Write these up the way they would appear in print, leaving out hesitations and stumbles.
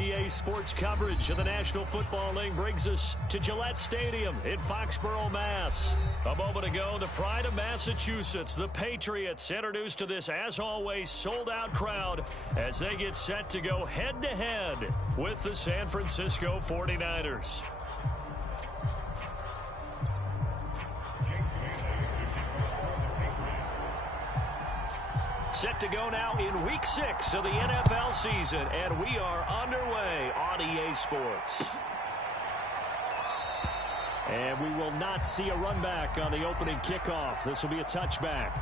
EA Sports coverage of the National Football League brings us to Gillette Stadium in Foxborough, Mass. A moment ago, the pride of Massachusetts, the Patriots, introduced to this, as always, sold-out crowd as they get set to go head-to-head with the San Francisco 49ers. Set to go now in Week 6 of the NFL season, and we are underway on EA Sports. And we will not see a run back on the opening kickoff. This will be a touchback.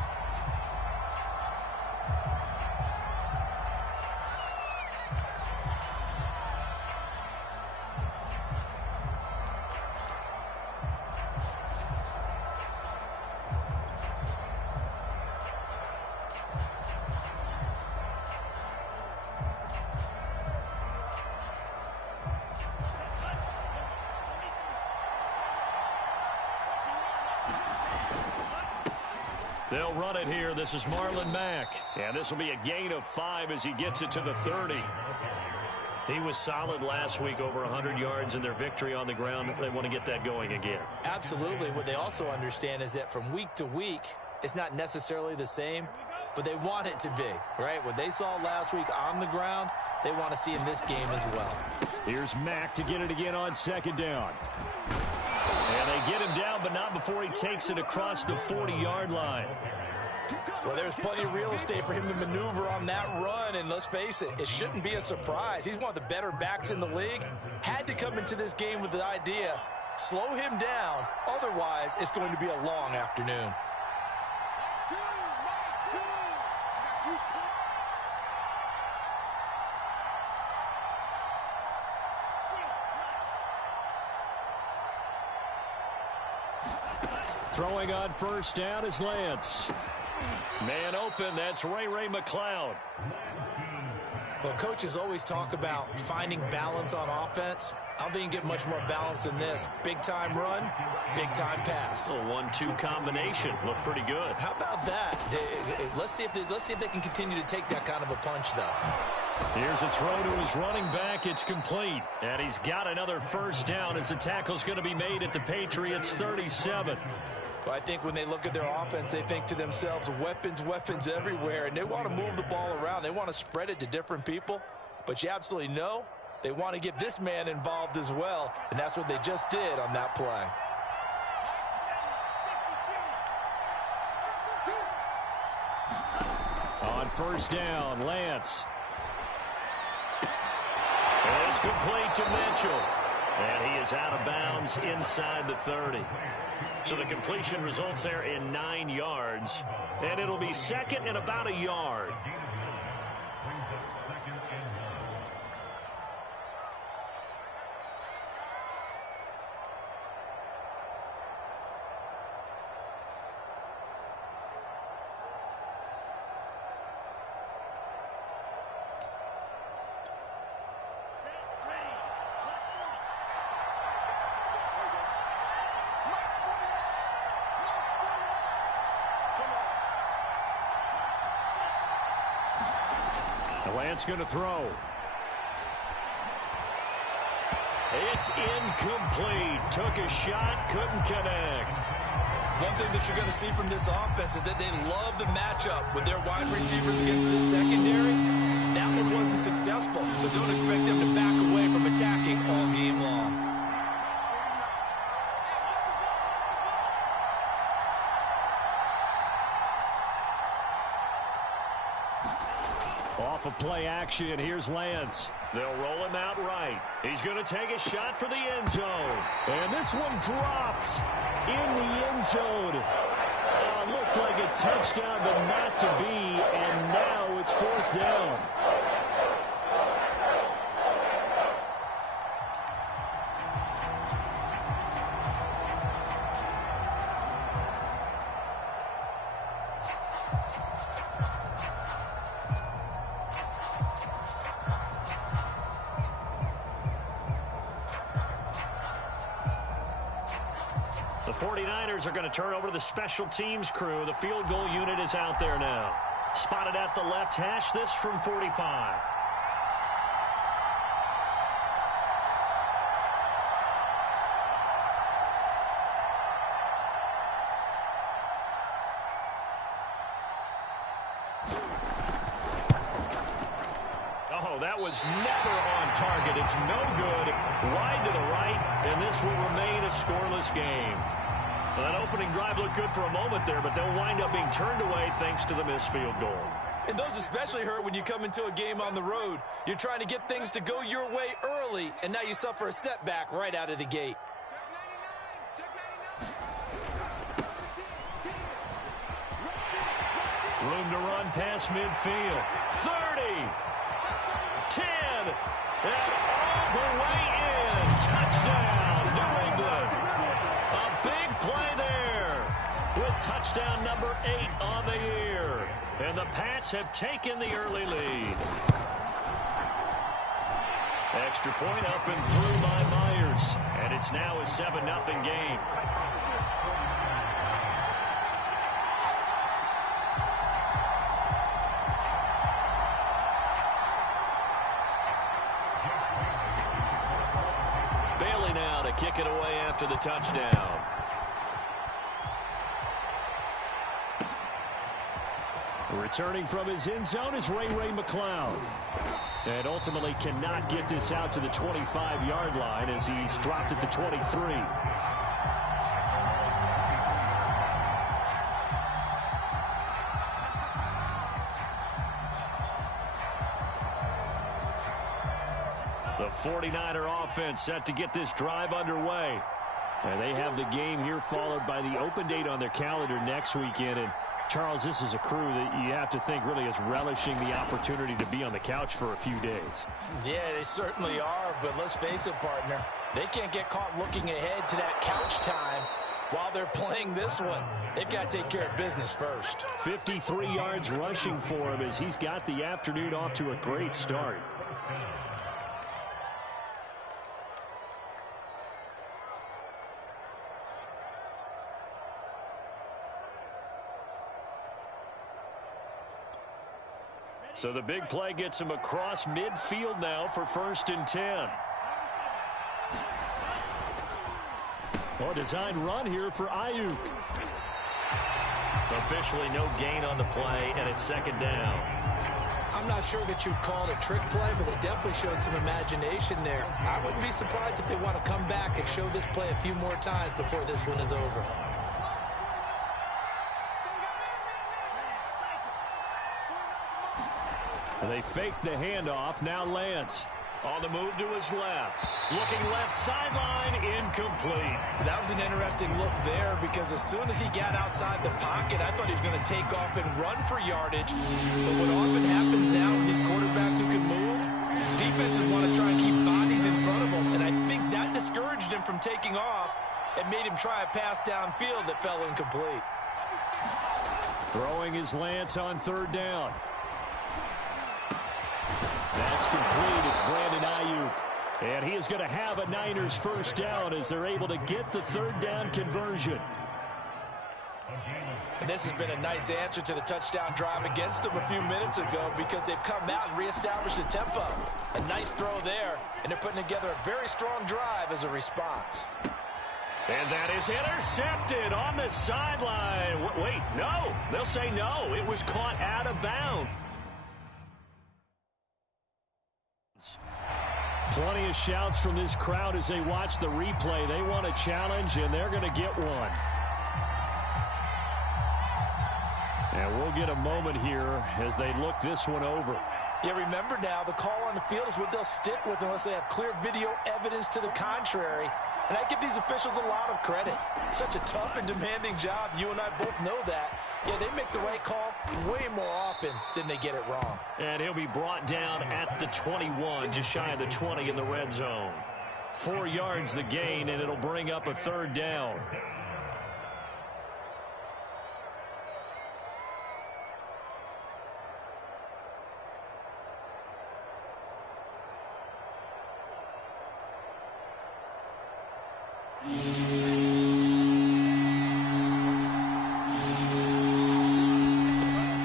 They'll run it here. This is Marlon Mack. And this will be a gain of 5 as he gets it to the 30. He was solid last week, over 100 yards in their victory on the ground. They want to get that going again. Absolutely. What they also understand is that from week to week, it's not necessarily the same, but they want it to be, right? What they saw last week on the ground, they want to see in this game as well. Here's Mack to get it again on second down. And they get him down, but not before he takes it across the 40-yard line. Well, there's plenty of real estate for him to maneuver on that run, and let's face it, it shouldn't be a surprise. He's one of the better backs in the league. Had to come into this game with the idea, slow him down, otherwise it's going to be a long afternoon. Throwing on first down is Lance. Man open, that's Ray McLeod. Well, coaches always talk about finding balance on offense. I don't think you can get much more balance than this. Big-time run, big-time pass. A 1-2 combination. Looked pretty good. How about that? Let's see if they can continue to take that kind of a punch, though. Here's a throw to his running back. It's complete. And he's got another first down as the tackle's going to be made at the Patriots' 37. Well, I think when they look at their offense, they think to themselves, weapons everywhere, and they want to move the ball around. They want to spread it to different people, but you absolutely know they want to get this man involved as well, and that's what they just did on that play. On first down, Lance. It's complete to Mitchell. And he is out of bounds inside the 30. So the completion results there in 9 yards. And it'll be second and about a yard. Lance going to throw. It's incomplete. Took a shot, couldn't connect. One thing that you're going to see from this offense is that they love the matchup with their wide receivers against this secondary. That one wasn't successful, but don't expect them to back away from attacking all game long. Off of play action, here's Lance. They'll roll him out right. He's going to take a shot for the end zone. And this one dropped in the end zone. Looked like a touchdown, but not to be. And now it's fourth down. The 49ers are going to turn over to the special teams crew. The field goal unit is out there now. Spotted at the left hash, this from 45. was never on target. It's no good. Wide to the right, and this will remain a scoreless game. That opening drive looked good for a moment there, but they'll wind up being turned away thanks to the missed field goal. And those especially hurt when you come into a game on the road. You're trying to get things to go your way early, and now you suffer a setback right out of the gate. Room to run past midfield. 30. 10. And all the way in. Touchdown, New England. A big play there with touchdown number 8 on the year. And the Pats have taken the early lead. Extra point up and through by Myers. And it's now a 7-0 game. Bailey now to kick it away after the touchdown. Returning from his end zone is Ray McCloud. And ultimately cannot get this out to the 25-yard line as he's dropped at the 23. The 49er offense set to get this drive underway. And they have the game here followed by the open date on their calendar next weekend. And Charles, this is a crew that you have to think really is relishing the opportunity to be on the couch for a few days. Yeah, they certainly are, but let's face it, partner. They can't get caught looking ahead to that couch time while they're playing this one. They've got to take care of business first. 53 yards rushing for him as he's got the afternoon off to a great start. So the big play gets him across midfield now for 1st and 10. Oh, designed run here for Ayuk. Officially no gain on the play, and it's 2nd down. I'm not sure that you'd call it a trick play, but they definitely showed some imagination there. I wouldn't be surprised if they want to come back and show this play a few more times before this one is over. They fake the handoff. Now Lance on the move to his left. Looking left sideline, incomplete. That was an interesting look there because as soon as he got outside the pocket, I thought he was going to take off and run for yardage. But what often happens now with these quarterbacks who can move, defenses want to try and keep bodies in front of them. And I think that discouraged him from taking off and made him try a pass downfield that fell incomplete. Throwing his Lance on 3rd down. That's complete. It's Brandon Ayuk. And he is going to have a Niners 1st down as they're able to get the 3rd down conversion. And this has been a nice answer to the touchdown drive against them a few minutes ago because they've come out and reestablished the tempo. A nice throw there, and they're putting together a very strong drive as a response. And that is intercepted on the sideline. Wait, no. They'll say no. It was caught out of bounds. Plenty of shouts from this crowd as they watch the replay. They want a challenge, and they're going to get one. And we'll get a moment here as they look this one over. Yeah, remember now, the call on the field is what they'll stick with unless they have clear video evidence to the contrary. And I give these officials a lot of credit. Such a tough and demanding job. You and I both know that. Yeah, they make the right call way more often than they get it wrong. And he'll be brought down at the 21, just shy of the 20 in the red zone. 4 yards the gain, and it'll bring up a 3rd down.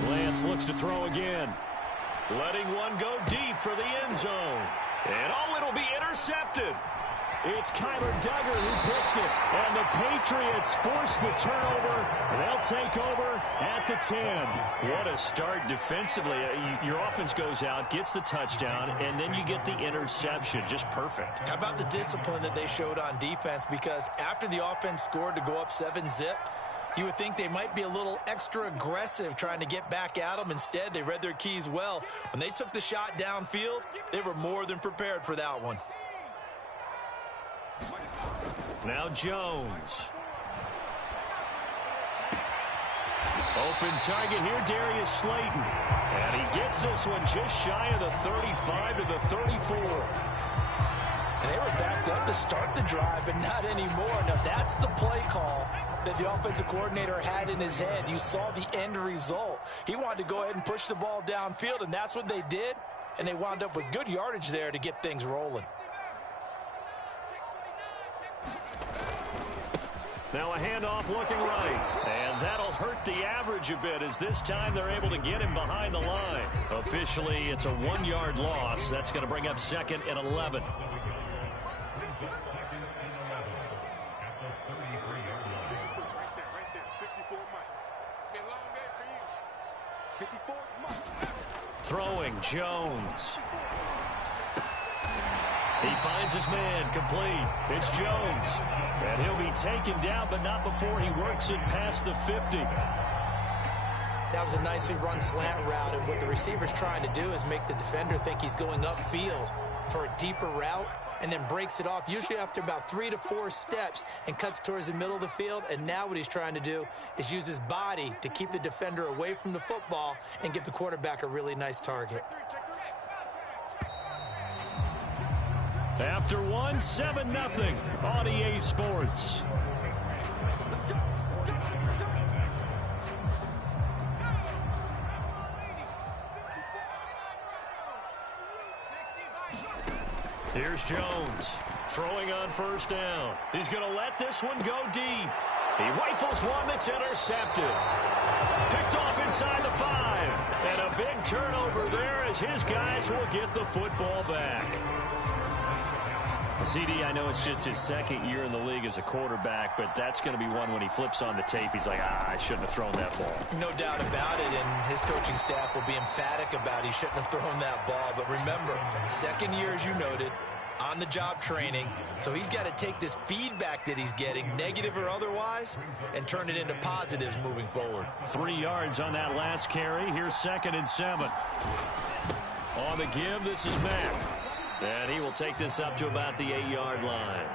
Lance looks to throw again. Letting one go deep for the end zone. And oh, it'll be intercepted. It's Kyler Duggar who picks it. And the Patriots force the turnover. They'll take over at the 10. What a start defensively. Your offense goes out, gets the touchdown, and then you get the interception. Just perfect. How about the discipline that they showed on defense? Because after the offense scored to go up 7-zip, you would think they might be a little extra aggressive trying to get back at them. Instead, they read their keys well. When they took the shot downfield, they were more than prepared for that one. Now Jones. Open target here, Darius Slayton. And he gets this one just shy of the 35 to the 34. And they were backed up to start the drive, but not anymore. Now, that's the play call that the offensive coordinator had in his head. You saw the end result. He wanted to go ahead and push the ball downfield, and that's what they did. And they wound up with good yardage there to get things rolling. Now a handoff looking right. And that'll hurt the average a bit as this time they're able to get him behind the line. Officially, it's a 1-yard loss. That's going to bring up 2nd and 11. Throwing, Jones. He finds his man, complete. It's Jones. And he'll be taken down, but not before he works it past the 50. That was a nicely run slant route, and what the receiver's trying to do is make the defender think he's going upfield for a deeper route, and then breaks it off, usually after about 3 to 4 steps, and cuts towards the middle of the field. And now what he's trying to do is use his body to keep the defender away from the football and give the quarterback a really nice target. After 7-0 on EA Sports. Here's Jones throwing on first down. He's going to let this one go deep. He rifles one that's intercepted. Picked off inside the 5. And a big turnover there as his guys will get the football back. CD, I know it's just his 2nd year in the league as a quarterback, but that's going to be one when he flips on the tape, he's like, I shouldn't have thrown that ball. No doubt about it, and his coaching staff will be emphatic about he shouldn't have thrown that ball. But remember, 2nd year, as you noted, on-the-job training, so he's got to take this feedback that he's getting, negative or otherwise, and turn it into positives moving forward. 3 yards on that last carry. Here's 2nd and 7. On the give, this is Mack. And he will take this up to about the 8-yard line.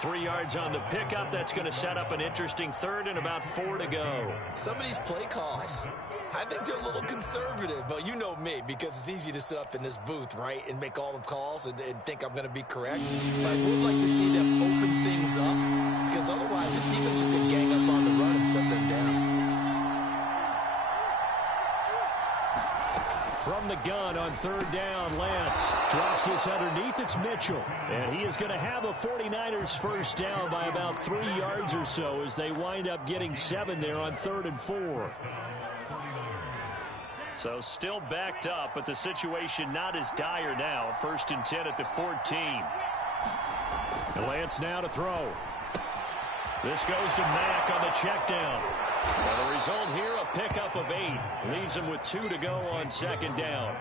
3 yards on the pickup. That's going to set up an interesting 3rd and about 4 to go. Some of these play calls, I think they're a little conservative, but you know me, because it's easy to sit up in this booth, right, and make all the calls and think I'm going to be correct. But I would like to see them open things up, because otherwise this defense is going to gang up on the run and shut them down. From the gun on 3rd down, Lance drops this underneath. It's Mitchell. And he is going to have a 49ers first down by about 3 yards or so as they wind up getting 7 there on 3rd and 4. So still backed up, but the situation not as dire now. 1st and 10 at the 14. And Lance now to throw. This goes to Mack on the check down. Well, the result here, a pickup of 8. Leaves him with 2 to go on 2nd down.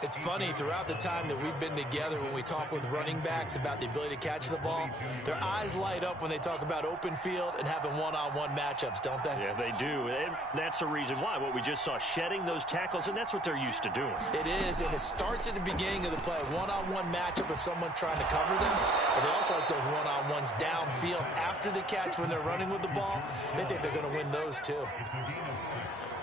It's funny, throughout the time that we've been together, when we talk with running backs about the ability to catch the ball, their eyes light up when they talk about open field and having one-on-one matchups, don't they? Yeah, they do. And that's the reason why. What we just saw, shedding those tackles, and that's what they're used to doing. It is, and it starts at the beginning of the play. One-on-one matchup if someone's trying to cover them. But they also like those one-on-ones downfield after the catch when they're running with the ball. They think they're going to win those, too.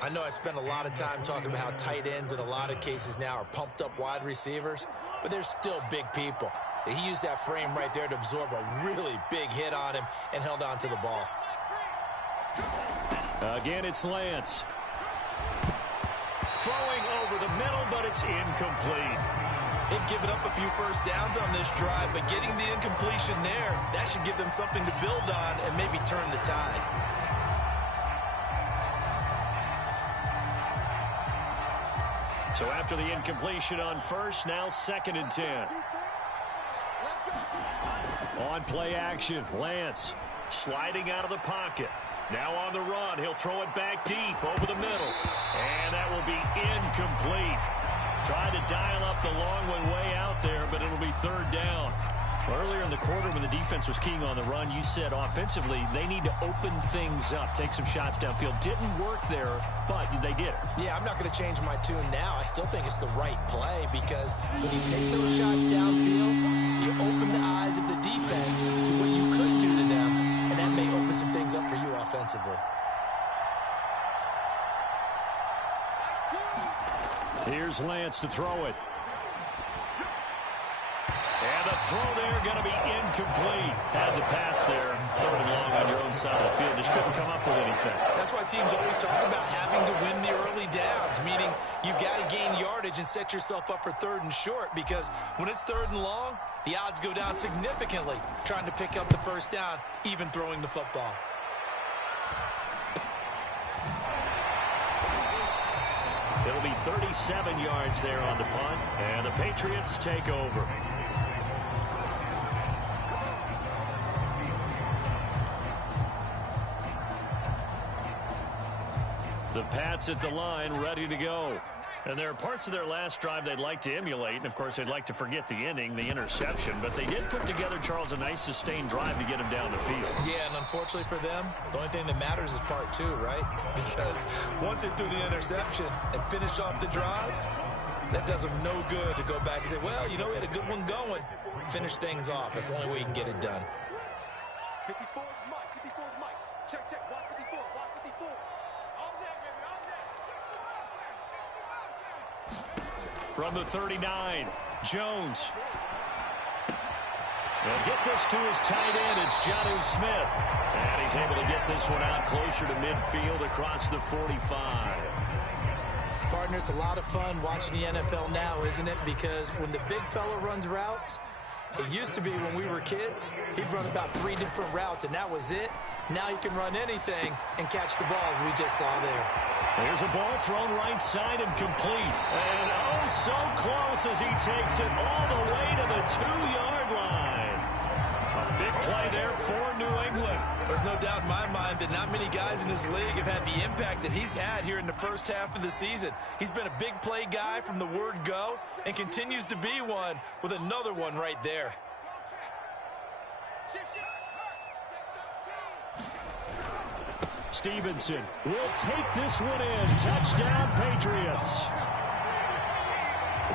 I know I spent a lot of time talking about how tight ends in a lot of cases now are pumped up wide receivers, but they're still big people. He used that frame right there to absorb a really big hit on him and held on to the ball. Again, it's Lance. Throwing over the middle, but it's incomplete. They've given up a few first downs on this drive, but getting the incompletion there, that should give them something to build on and maybe turn the tide. So after the incompletion on 1st, now 2nd and 10. On play action, Lance sliding out of the pocket. Now on the run, he'll throw it back deep over the middle. And that will be incomplete. Tried to dial up the long one way out there, but it'll be third down. Earlier in the quarter when the defense was keying on the run, you said offensively they need to open things up, take some shots downfield. Didn't work there, but they did it. Yeah, I'm not going to change my tune now. I still think it's the right play because when you take those shots downfield, you open the eyes of the defense to what you could do to them, and that may open some things up for you offensively. Here's Lance to throw it. And the throw there going to be incomplete. Had the pass there, third and long on your own side of the field. Just couldn't come up with anything. That's why teams always talk about having to win the early downs, meaning you've got to gain yardage and set yourself up for third and short, because when it's third and long, the odds go down significantly trying to pick up the first down, even throwing the football. It'll be 37 yards there on the punt, and the Patriots take over. The Pats at the line, ready to go. And there are parts of their last drive they'd like to emulate, and of course they'd like to forget the ending, the interception, but they did put together, Charles, a nice sustained drive to get him down the field. Yeah, and unfortunately for them, the only thing that matters is part two, right? Because once they do the interception and finish off the drive, that does them no good to go back and say, well, you know, we had a good one going. Finish things off. That's the only way you can get it done. 54 is Mike. 54 is Mike. Check, check. Watch 54. Watch 54. All day, baby. All day. 65. From the 39, Jones. They'll get this to his tight end. It's Jonnu Smith. And he's able to get this one out closer to midfield across the 45. Partner, it's a lot of fun watching the NFL now, isn't it? Because when the big fella runs routes, it used to be when we were kids, he'd run about 3 different routes, and that was it. Now he can run anything and catch the ball, as we just saw there. There's a ball thrown right side and complete. And oh, so close as he takes it all the way to the 2-yard line. A big play there for New England. There's no doubt in my mind that not many guys in this league have had the impact that he's had here in the first half of the season. He's been a big play guy from the word go and continues to be one with another one right there. Stevenson will take this one in. Touchdown, Patriots.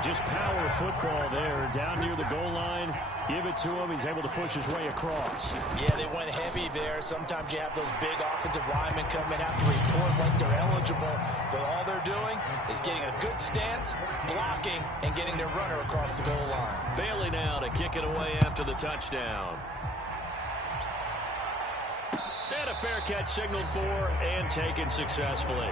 Just power football there. Down near the goal line. Give it to him. He's able to push his way across. Yeah, they went heavy there. Sometimes you have those big offensive linemen coming out to report like they're eligible. But all they're doing is getting a good stance, blocking, and getting their runner across the goal line. Bailey now to kick it away after the touchdown. And a fair catch signaled for and taken successfully.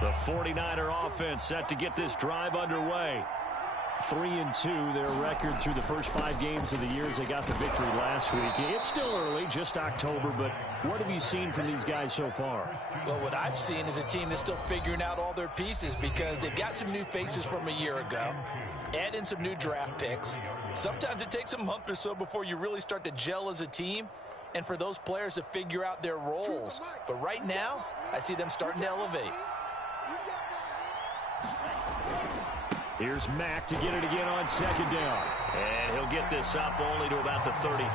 The 49er offense set to get this drive underway. 3-2, their record through the first 5 games of the year as they got the victory last week. It's still early, just October, but what have you seen from these guys so far? Well, what I've seen is a team that's still figuring out all their pieces because they've got some new faces from a year ago, add in some new draft picks. Sometimes it takes a month or so before you really start to gel as a team and for those players to figure out their roles. But right now, I see them starting to elevate. Here's Mack to get it again on second down. And he'll get this up only to about the 33.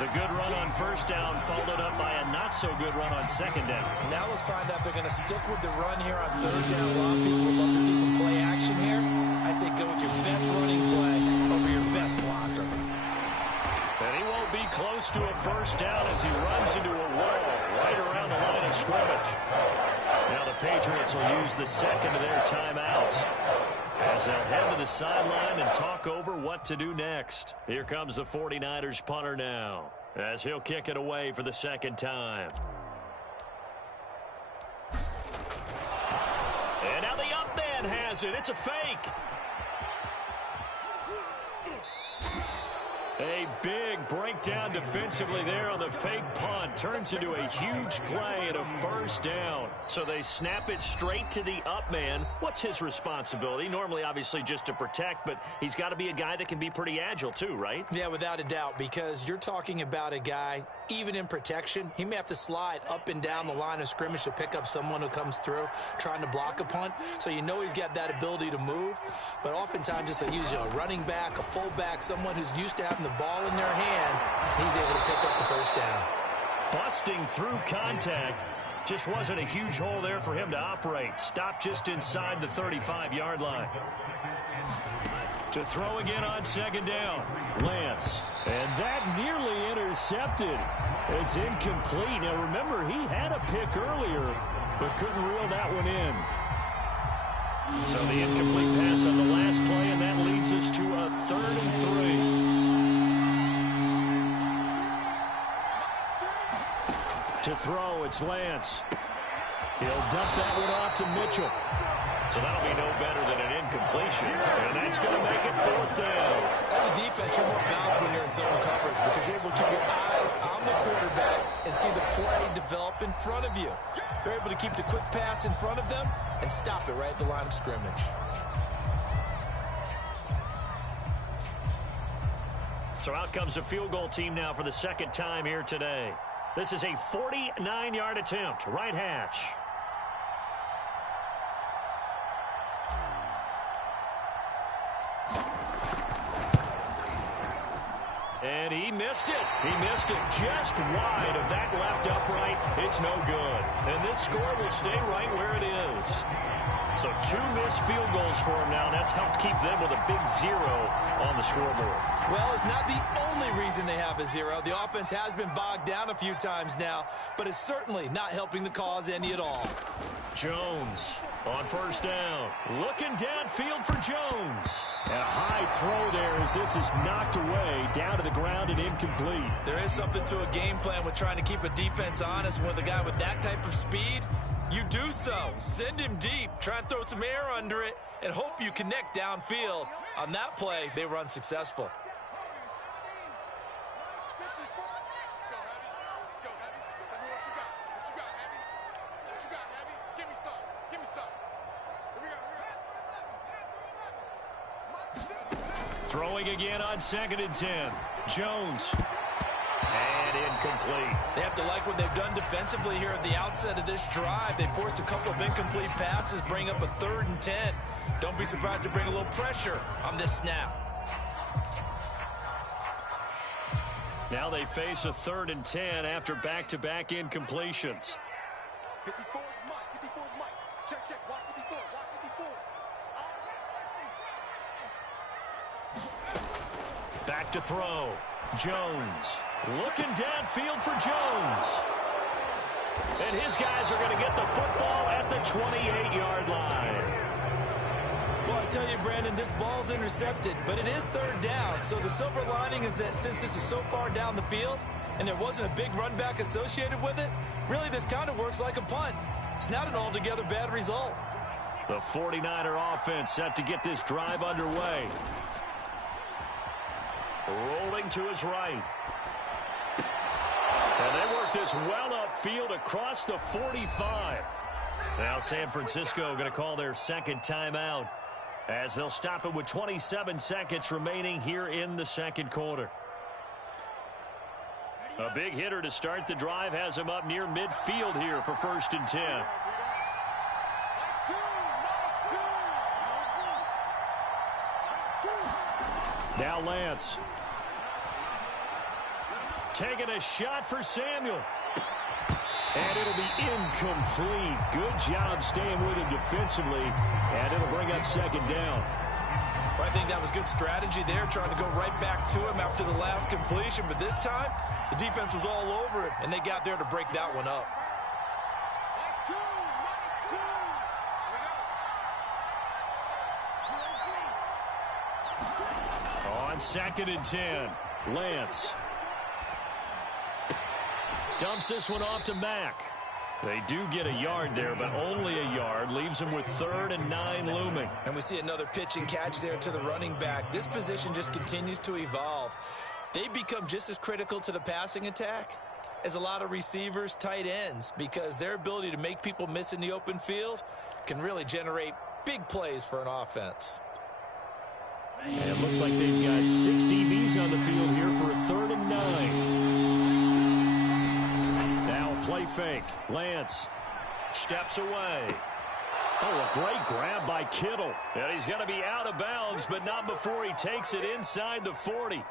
The good run on first down followed up by a not-so-good run on second down. Now let's find out if they're going to stick with the run here on third down. A lot of people would love to see some play action here. I say go with your best running play over your best blocker. And he won't be close to a first down as he runs into a wall right around the line of scrimmage. Now the Patriots will use the second of their timeouts as they'll head to the sideline and talk over what to do next. Here comes the 49ers punter now as he'll kick it away for the second time. And now the up man has it. It's a fake. A big break breakdown defensively there on the fake punt. Turns into a huge play and a first down. So they snap it straight to the up man. What's his responsibility? Normally, obviously, just to protect, but he's got to be a guy that can be pretty agile too, right? Yeah, without a doubt, because you're talking about a guy, even in protection, he may have to slide up and down the line of scrimmage to pick up someone who comes through trying to block a punt. So you know he's got that ability to move. But oftentimes it's usually a running back, a fullback, someone who's used to having the ball in their hands. He's able to pick up the first down. Busting through contact. Just wasn't a huge hole there for him to operate. Stopped just inside the 35-yard line. To throw again on second down. Lance. And that nearly intercepted. It's incomplete. Now remember, he had a pick earlier, but couldn't reel that one in. So the incomplete pass on the last play, and that leads us to a 3rd and 3. To throw, it's Lance. He'll dump that one off to Mitchell. So that'll be no better than an incompletion. And that's going to make it 4th down. As a defense, you're more balanced when you're in zone coverage because you're able to keep your eyes on the quarterback and see the play develop in front of you. You're able to keep the quick pass in front of them and stop it right at the line of scrimmage. So out comes a field goal team now for the 2nd time here today. This is a 49-yard attempt, right hash. And he missed it. He missed it just wide of that left upright. It's no good. And this score will stay right where it is. So 2 missed field goals for him now. That's helped keep them with a big 0 on the scoreboard. Well, it's not the only reason they have a 0. The offense has been bogged down a few times now, but it's certainly not helping the cause any at all. Jones on first down. Looking downfield for Jones. And a high throw there as this is knocked away, down to the ground and incomplete. There is something to a game plan with trying to keep a defense honest. With a guy with that type of speed, you do so. Send him deep, try and throw some air under it, and hope you connect downfield. On that play, they were unsuccessful. Throwing again on 2nd and 10. Jones. And incomplete. They have to like what they've done defensively here at the outset of this drive. They forced a couple of incomplete passes, bring up a 3rd and 10. Don't be surprised to bring a little pressure on this snap. Now they face a 3rd and 10 after back-to-back incompletions. 54 is Mike. 54 is Mike. Check, check. Watch 54. Watch 54. Back to throw. Jones. Looking downfield for Jones. And his guys are going to get the football at the 28-yard line. Well, I tell you, Brandon, this ball's intercepted, but it is 3rd down. So the silver lining is that since this is so far down the field and there wasn't a big run back associated with it, really this kind of works like a punt. It's not an altogether bad result. The 49er offense set to get this drive underway. Rolling to his right. And they work this well upfield across the 45. Now San Francisco going to call their 2nd timeout as they'll stop it with 27 seconds remaining here in the 2nd quarter. A big hitter to start the drive has him up near midfield here for 1st and 10. Now Lance. Taking a shot for Samuel. And it'll be incomplete. Good job staying with him defensively. And it'll bring up 2nd down. Well, I think that was good strategy there, trying to go right back to him after the last completion. But this time, the defense was all over him, and they got there to break that one up. On 2nd and 10, Lance. Dumps this one off to Mack. They do get a yard there, but only a yard. Leaves them with 3rd and 9 looming. And we see another pitch and catch there to the running back. This position just continues to evolve. they become just as critical to the passing attack as a lot of receivers, tight ends, because their ability to make people miss in the open field can really generate big plays for an offense. And it looks like they've got 6 DBs on the field here for a 3rd and 9. Now play fake. Lance steps away. Oh, a great grab by Kittle. And he's going to be out of bounds, but not before he takes it inside the 40.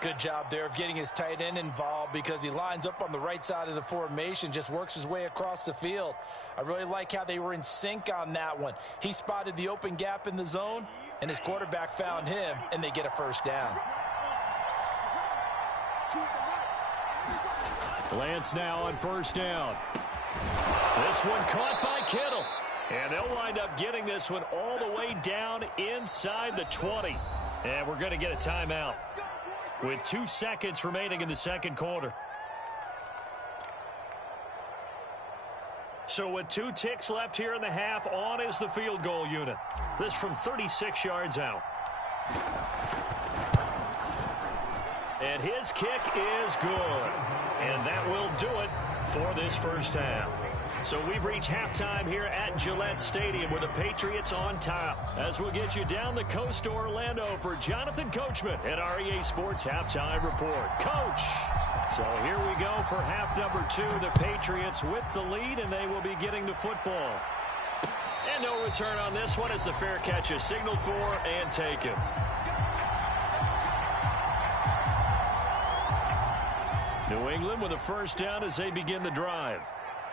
Good job there of getting his tight end involved because he lines up on the right side of the formation, just works his way across the field. I really like how they were in sync on that one. He spotted the open gap in the zone, and his quarterback found him, and they get a first down. Lance now on first down. This one caught by Kittle. And they'll wind up getting this one all the way down inside the 20. And we're going to get a timeout with 2 seconds remaining in the second quarter. So with 2 ticks left here in the half, on is the field goal unit. This from 36 yards out. And his kick is good. And that will do it for this first half. So we've reached halftime here at Gillette Stadium with the Patriots on top. As we'll get you down the coast to Orlando for Jonathan Coachman at REA Sports Halftime Report. Coach! So here we go for half number 2. The Patriots with the lead, and they will be getting the football. And no return on this one as the fair catch is signaled for and taken. New England with a first down as they begin the drive.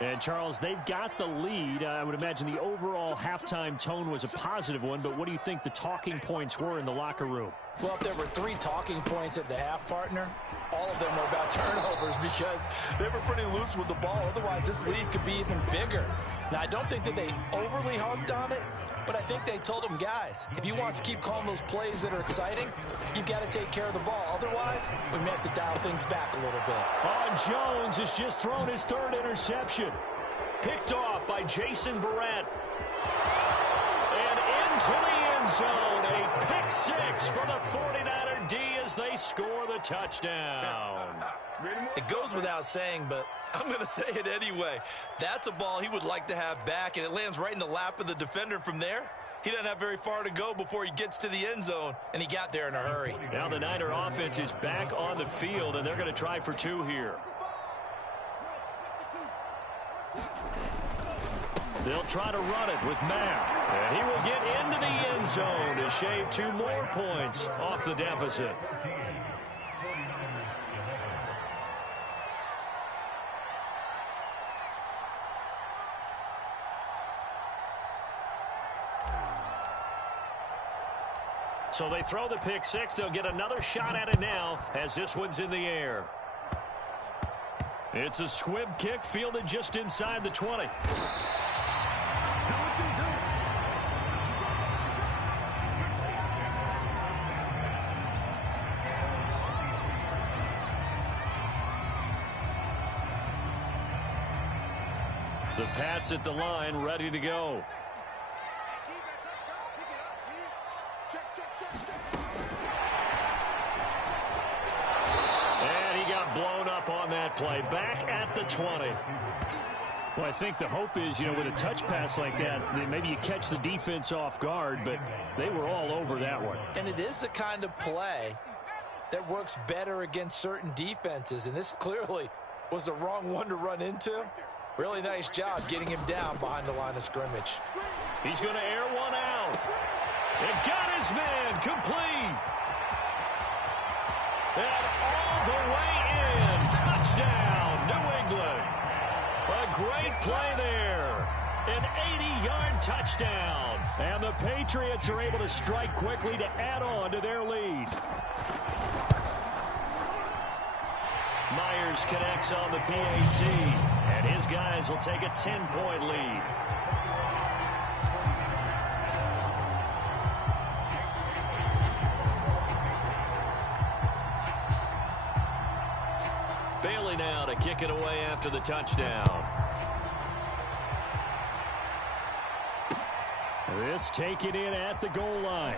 And, Charles, they've got the lead. I would imagine the overall halftime tone was a positive one, but what do you think the talking points were in the locker room? Well, if there were 3 talking points at the half, partner, all of them were about turnovers because they were pretty loose with the ball. Otherwise, this lead could be even bigger. Now, I don't think that they overly harped on it, but I think they told them, guys, if you want to keep calling those plays that are exciting, you've got to take care of the ball. Otherwise, we may have to dial things back a little bit. Jones has just thrown his 3rd interception. Picked off by Jason Verrett. And into the end zone. A pick 6 for the 49er D as they score the touchdown. It goes without saying, but I'm going to say it anyway. That's a ball he would like to have back, and it lands right in the lap of the defender from there. He doesn't have very far to go before he gets to the end zone, and he got there in a hurry. Now the Niner offense is back on the field, and they're going to try for 2 here. They'll try to run it with Mack, and he will get into the end zone to shave 2 more points off the deficit. So they throw the pick 6. They'll get another shot at it now as this one's in the air. It's a squib kick fielded just inside the 20. The Pats at the line, ready to go. And he got blown up on that play. Back at the 20. Well, I think the hope is, with a touch pass like that maybe you catch the defense off guard, but they were all over that one. And it is the kind of play that works better against certain defenses, and this clearly was the wrong one to run into. Really nice job getting him down behind the line of scrimmage. He's going to air one out. And got his man complete. And all the way in. Touchdown, New England. A great play there. An 80-yard touchdown. And the Patriots are able to strike quickly to add on to their lead. Myers connects on the PAT. And his guys will take a 10-point lead. Bailey now to kick it away after the touchdown. This taken in at the goal line.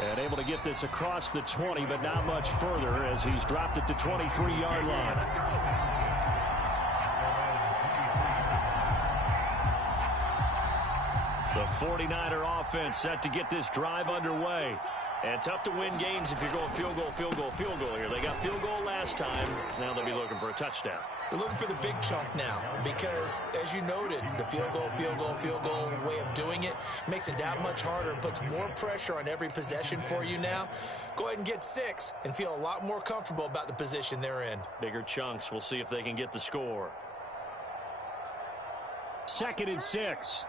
And able to get this across the 20, but not much further as he's dropped it to 23-yard line. The 49er offense set to get this drive underway. And tough to win games if you're going field goal, field goal, field goal here. They got field goal last time. Now they'll be looking for a touchdown. They're looking for the big chunk now because, as you noted, the field goal way of doing it makes it that much harder and puts more pressure on every possession for you now. Go ahead and get 6 and feel a lot more comfortable about the position they're in. Bigger chunks. We'll see if they can get the score. 2nd and 6.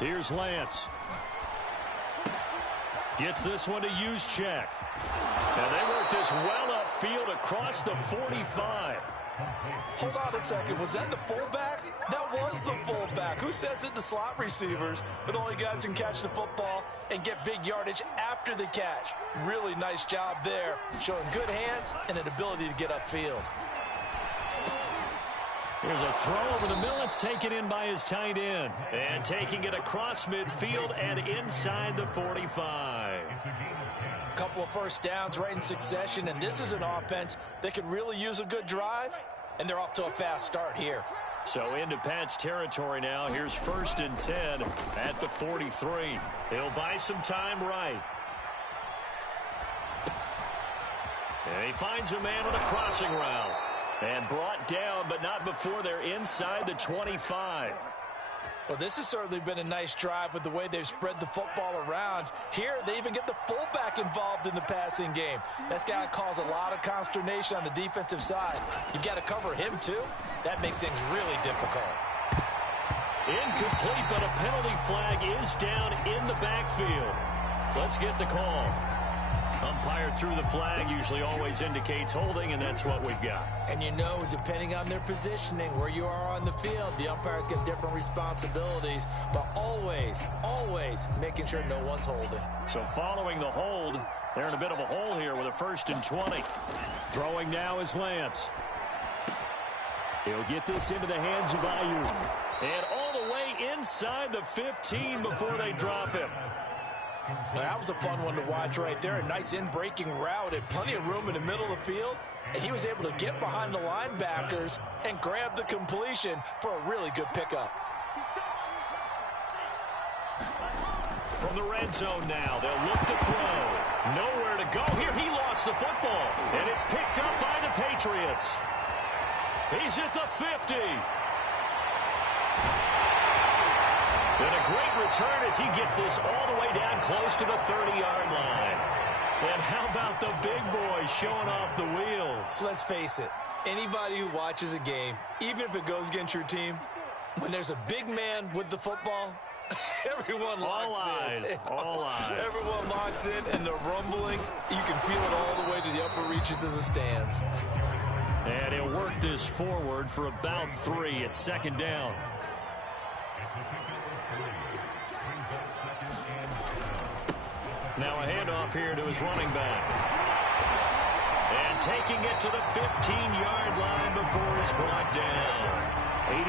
Here's Lance. Gets this one to Juszczyk. And they work this well upfield across the 45. Hold on a second. Was that the fullback? That was the fullback. Who says it to slot receivers? But only guys can catch the football and get big yardage after the catch. Really nice job there. Showing good hands and an ability to get upfield. Here's a throw over the middle. It's taken in by his tight end. And taking it across midfield and inside the 45. A couple of first downs right in succession, and this is an offense that could really use a good drive, and they're off to a fast start here. So into Pat's territory now. Here's 1st and 10 at the 43. He'll buy some time right. And he finds a man with a crossing route. And brought down, but not before they're inside the 25. Well, this has certainly been a nice drive with the way they've spread the football around. Here, they even get the fullback involved in the passing game. That's got to cause a lot of consternation on the defensive side. You've got to cover him, too. That makes things really difficult. Incomplete, but a penalty flag is down in the backfield. Let's get the call. Umpire threw the flag, usually always indicates holding, and that's what we've got. And you know, depending on their positioning, where you are on the field, the umpires get different responsibilities, but always, always making sure no one's holding. So following the hold, they're in a bit of a hole here with a 1st and 20. Throwing now is Lance. He'll get this into the hands of Ayuk. And all the way inside the 15 before they drop him. Now, that was a fun one to watch right there. A nice in-breaking route and plenty of room in the middle of the field. And he was able to get behind the linebackers and grab the completion for a really good pickup. From the red zone now, they'll look to throw. Nowhere to go here. He lost the football. And it's picked up by the Patriots. He's at the 50. And a great return as he gets this all the way down close to the 30-yard line. And how about the big boy showing off the wheels? Let's face it, anybody who watches a game, even if it goes against your team, when there's a big man with the football, everyone locks in. All eyes. Everyone locks in, and the rumbling, you can feel it all the way to the upper reaches of the stands. And he'll work this forward for about 3 at 2nd down. Now a handoff here to his running back. And taking it to the 15-yard line before it's brought down.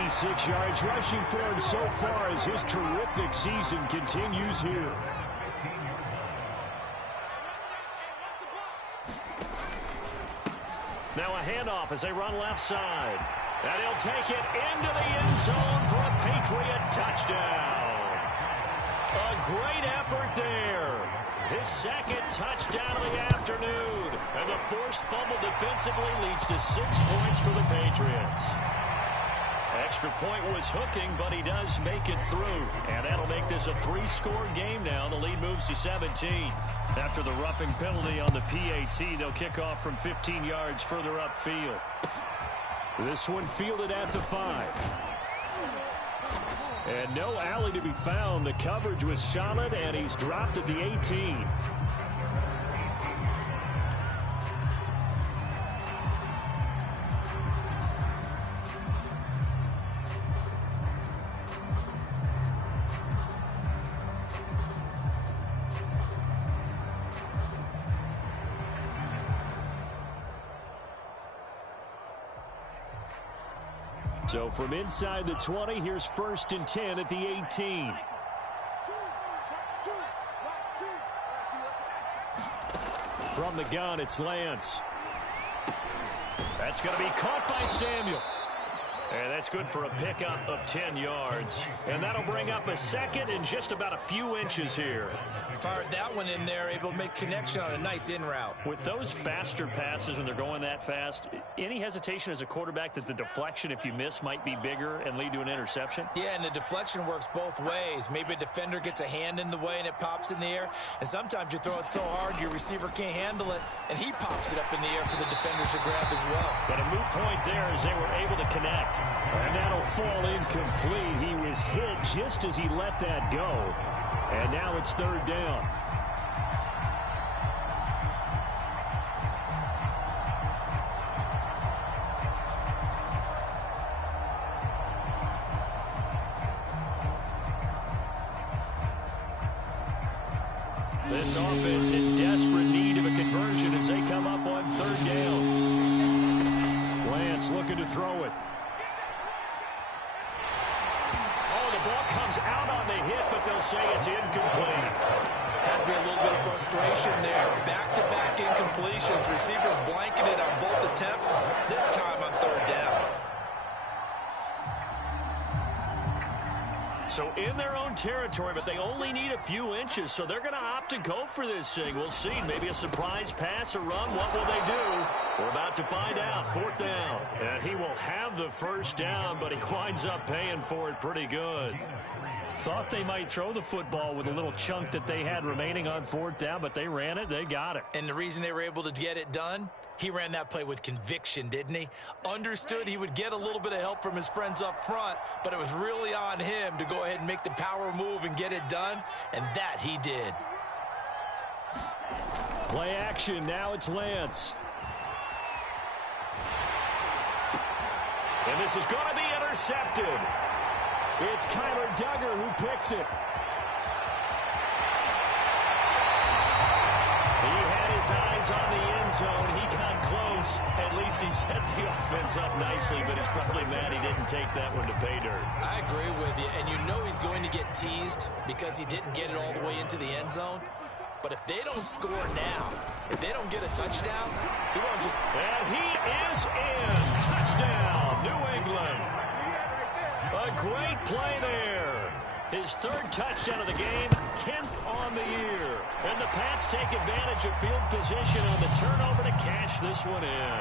86 yards rushing for him so far as his terrific season continues here. Now a handoff as they run left side. And he'll take it into the end zone for a Patriot touchdown. A great effort there. His 2nd touchdown of the afternoon. And the forced fumble defensively leads to 6 points for the Patriots. Extra point was hooking, but he does make it through. And that'll make this a 3-score game now. The lead moves to 17. After the roughing penalty on the PAT, they'll kick off from 15 yards further upfield. This one fielded at the 5. And no alley to be found. The coverage was solid, and he's dropped at the 18. So from inside the 20, here's 1st and 10 at the 18. From the gun, it's Lance. That's going to be caught by Samuel. And that's good for a pickup of 10 yards. And that'll bring up a 2nd and just about a few inches here. Fired that one in there, able to make connection on a nice in route. With those faster passes when they're going that fast, any hesitation as a quarterback that the deflection, if you miss, might be bigger and lead to an interception? Yeah, and the deflection works both ways. Maybe a defender gets a hand in the way and it pops in the air. And sometimes you throw it so hard your receiver can't handle it, and he pops it up in the air for the defenders to grab as well. But a moot point there as they were able to connect. And that'll fall incomplete. He was hit just as he let that go. And now it's 3rd down. This offense in desperate need of a conversion as they come up on 3rd down. Lance looking to throw it. Comes out on the hit, but they'll say it's incomplete. Has to be a little bit of frustration there. Back-to-back incompletions. Receivers blanketed on both attempts, this time on 3rd down. So in their own territory, but they only need a few inches, so they're going to opt to go for this thing. We'll see. Maybe a surprise pass or run. What will they do? We're about to find out. 4th down. And he will have the 1st down, but he winds up paying for it pretty good. Thought they might throw the football with a little chunk that they had remaining on 4th down, but they ran it. They got it. And the reason they were able to get it done, he ran that play with conviction, didn't he? Understood he would get a little bit of help from his friends up front, but it was really on him to go ahead and make the power move and get it done, and that he did. Play action. Now it's Lance. And this is going to be intercepted. It's Kyler Duggar who picks it. He had his eyes on the end zone. He got close. At least he set the offense up nicely, but he's probably mad he didn't take that one to pay dirt. I agree with you, and you know he's going to get teased because he didn't get it all the way into the end zone. But if they don't score now, if they don't get a touchdown, he won't just... And he is in. Touchdown, New England. A great play there. His 3rd touchdown of the game, 10th on the year. And the Pats take advantage of field position on the turnover to cash this one in.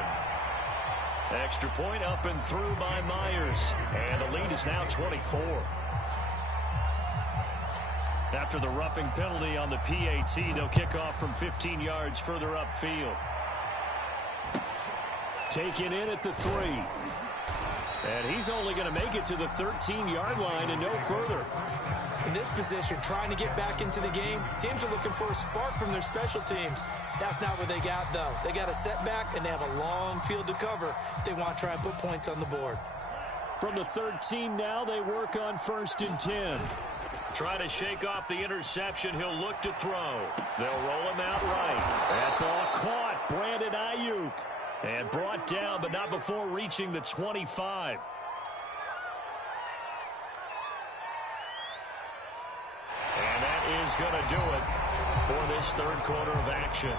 Extra point up and through by Myers. And the lead is now 24. After the roughing penalty on the PAT, they'll kick off from 15 yards further upfield. Taken in at the 3. And he's only going to make it to the 13-yard line and no further. In this position, trying to get back into the game, teams are looking for a spark from their special teams. That's not what they got, though. They got a setback, and they have a long field to cover if they want to try and put points on the board. From the 13 now, they work on 1st and 10. Try to shake off the interception. He'll look to throw. They'll roll him out right. That ball caught. Brandon Ayuk. And brought down, but not before reaching the 25. And that is going to do it for this 3rd quarter of action.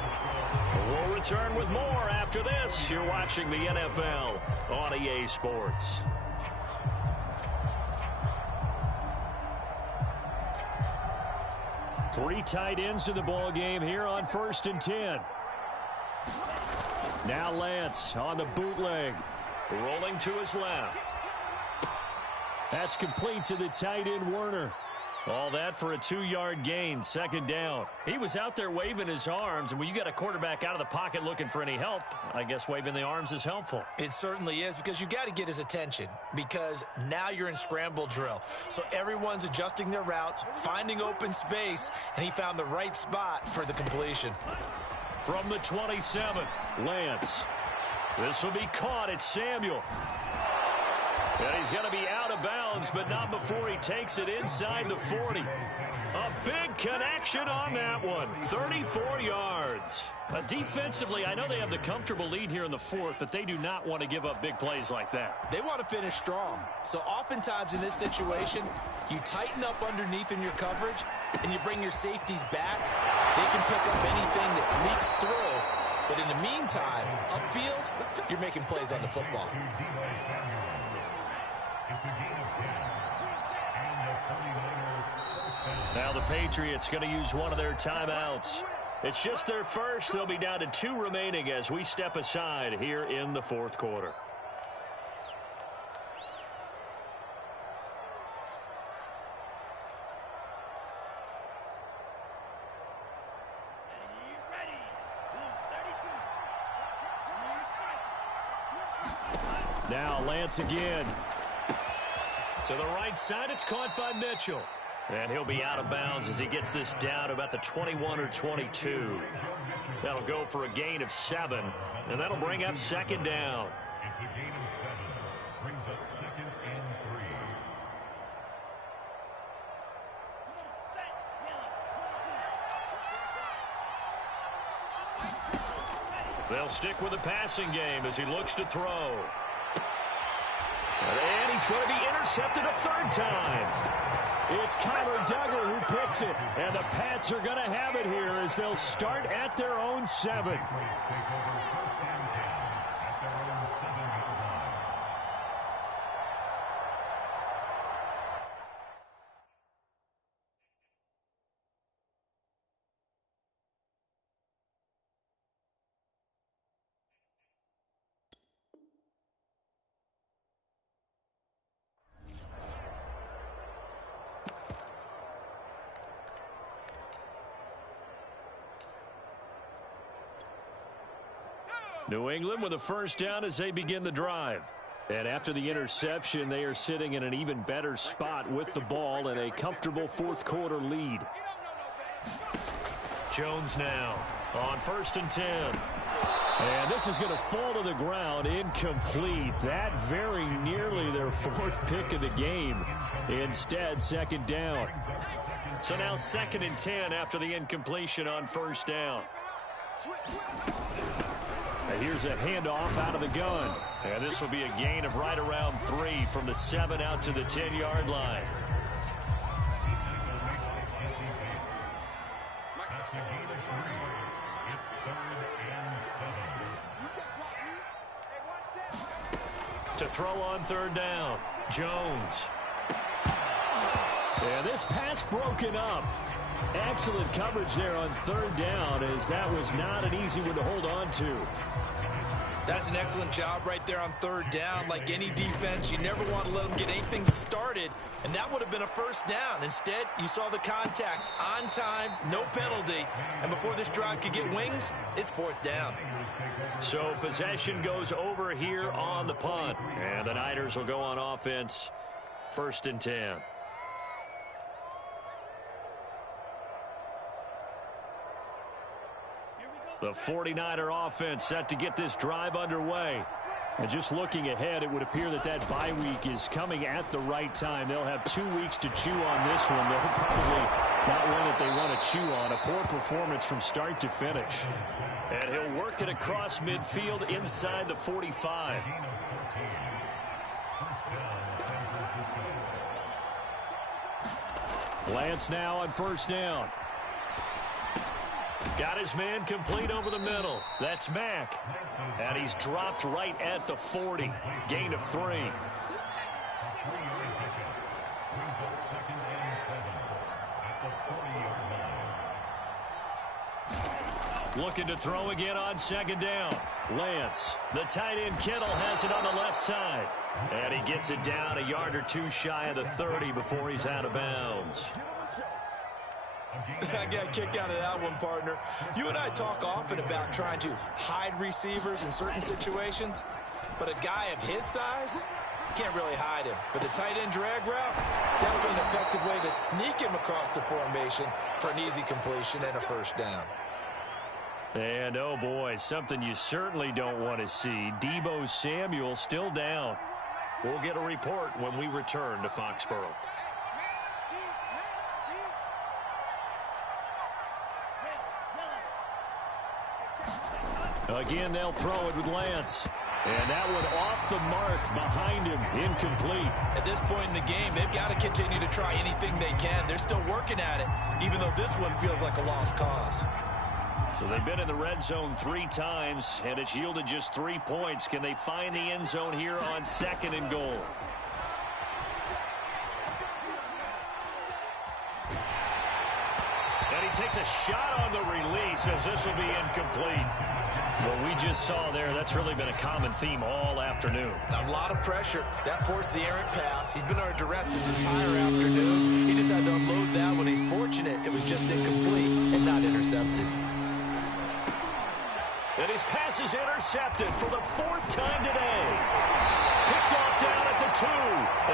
We'll return with more after this. You're watching the NFL on EA Sports. Three tight ends in the ball game here on 1st and 10. Now Lance on the bootleg. Rolling to his left. That's complete to the tight end Werner. All that for a 2-yard gain, 2nd down. He was out there waving his arms, and when you got a quarterback out of the pocket looking for any help, I guess waving the arms is helpful. It certainly is, because you got to get his attention, because now you're in scramble drill. So everyone's adjusting their routes, finding open space, and he found the right spot for the completion. From the 27th, Lance. This will be caught at Samuel. And he's going to be out of bounds, but not before he takes it inside the 40. A big connection on that one. 34 yards. Defensively, I know they have the comfortable lead here in the fourth, but they do not want to give up big plays like that. They want to finish strong. So oftentimes in this situation, you tighten up underneath in your coverage, and you bring your safeties back. They can pick up anything that leaks through. But in the meantime, upfield, you're making plays on the football. Now the Patriots going to use one of their timeouts. It's just their first. They'll be down to 2 remaining as we step aside here in the fourth quarter. Now Lance again. To the right side, it's caught by Mitchell. And he'll be out of bounds as he gets this down about the 21 or 22. That'll go for a gain of 7, and that'll bring up second down. It's a gain of 7. Brings up 2nd and 3. They'll stick with the passing game as he looks to throw. And he's going to be intercepted a 3rd time. It's Kyler Duggar who picks it, and the Pats are going to have it here as they'll start at their own 7. New England with a first down as they begin the drive. And after the interception, they are sitting in an even better spot with the ball and a comfortable fourth quarter lead. Jones now on 1st and 10. And this is going to fall to the ground incomplete. That very nearly their 4th pick of the game. Instead, 2nd down. So now 2nd and 10 after the incompletion on 1st down. And here's a handoff out of the gun. And this will be a gain of right around 3 from the 7 out to the 10-yard line. To throw on 3rd down, Jones. And this pass broken up. Excellent coverage there on 3rd down, as that was not an easy one to hold on to. That's an excellent job right there on 3rd down. Like any defense, you never want to let them get anything started, and that would have been a 1st down. Instead, you saw the contact on time, no penalty, and before this drive could get wings, it's 4th down. So possession goes over here on the punt, and the Niners will go on offense, 1st and 10. The 49er offense set to get this drive underway. And just looking ahead, it would appear that that bye week is coming at the right time. They'll have 2 weeks to chew on this one. They'll probably not one that they want to chew on. A poor performance from start to finish. And he'll work it across midfield inside the 45. Lance now on 1st down. Got his man complete over the middle. That's Mack. And he's dropped right at the 40. Gain of 3. Looking to throw again on 2nd down. Lance. The tight end Kittle has it on the left side. And he gets it down a yard or 2 shy of the 30 before he's out of bounds. I got a kick out of that one, partner. You and I talk often about trying to hide receivers in certain situations, but a guy of his size, you can't really hide him. But the tight end drag route, definitely an effective way to sneak him across the formation for an easy completion and a 1st down. And, oh, boy, something you certainly don't want to see. Deebo Samuel still down. We'll get a report when we return to Foxborough. Again, they'll throw it with Lance. And that one off the mark behind him, incomplete. At this point in the game, they've got to continue to try anything they can. They're still working at it, even though this one feels like a lost cause. So they've been in the red zone 3 times, and it's yielded just 3 points. Can they find the end zone here on 2nd and goal? And he takes a shot on the release as this will be incomplete. What we just saw there, that's really been a common theme all afternoon. A lot of pressure. That forced the errant pass. He's been under duress this entire afternoon. He just had to unload that one. He's fortunate it was just incomplete and not intercepted. And his pass is intercepted for the 4th time today. Picked off down at the 2.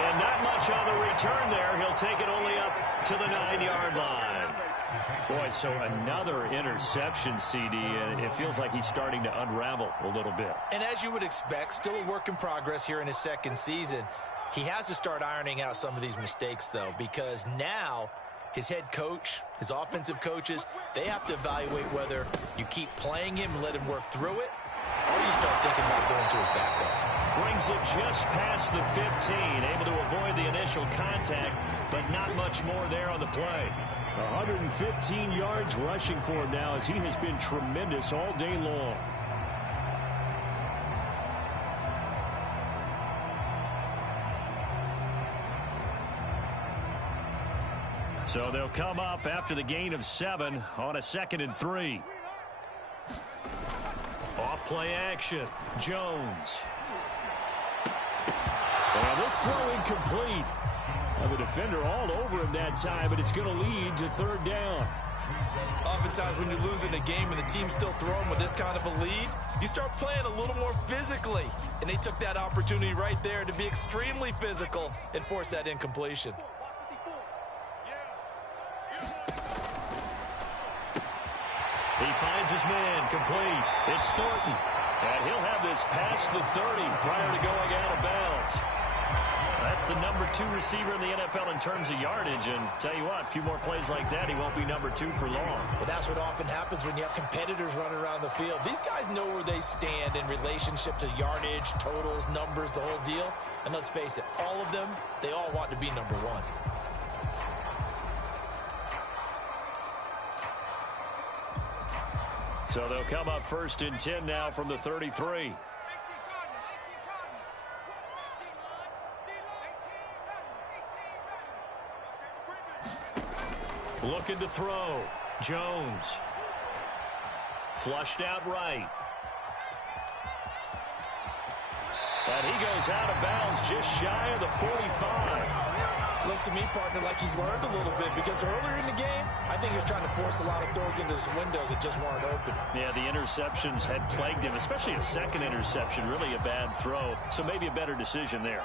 And not much on the return there. He'll take it only up to the 9-yard line. Boy, so another interception, CD, and it feels like he's starting to unravel a little bit. And as you would expect, still a work in progress here in his 2nd season. He has to start ironing out some of these mistakes, though, because now his head coach, his offensive coaches, they have to evaluate whether you keep playing him and let him work through it, or you start thinking about going to his backup. Brings it just past the 15, able to avoid the initial contact, but not much more there on the play. 115 yards rushing for him now as he has been tremendous all day long. So they'll come up after the gain of 7 on a 2nd and 3. Off play action. Jones. And this throw incomplete. The defender all over him that time, but it's going to lead to 3rd down. Oftentimes when you're losing a game and the team's still throwing with this kind of a lead, you start playing a little more physically. And they took that opportunity right there to be extremely physical and force that incompletion. He finds his man, complete. It's Thornton. And he'll have this past the 30 prior to going out of bounds. That's the number 2 receiver in the NFL in terms of yardage. And tell you what, a few more plays like that, he won't be number 2 for long. Well, that's what often happens when you have competitors running around the field. These guys know where they stand in relationship to yardage, totals, numbers, the whole deal. And let's face it, all of them, they all want to be number 1. So they'll come up 1st and 10 now from the 33. Looking to throw. Jones. Flushed out right. And he goes out of bounds just shy of the 45. Looks to me, partner, like he's learned a little bit because earlier in the game, I think he was trying to force a lot of throws into some windows that just weren't open. Yeah, the interceptions had plagued him, especially a 2nd interception, really a bad throw. So maybe a better decision there.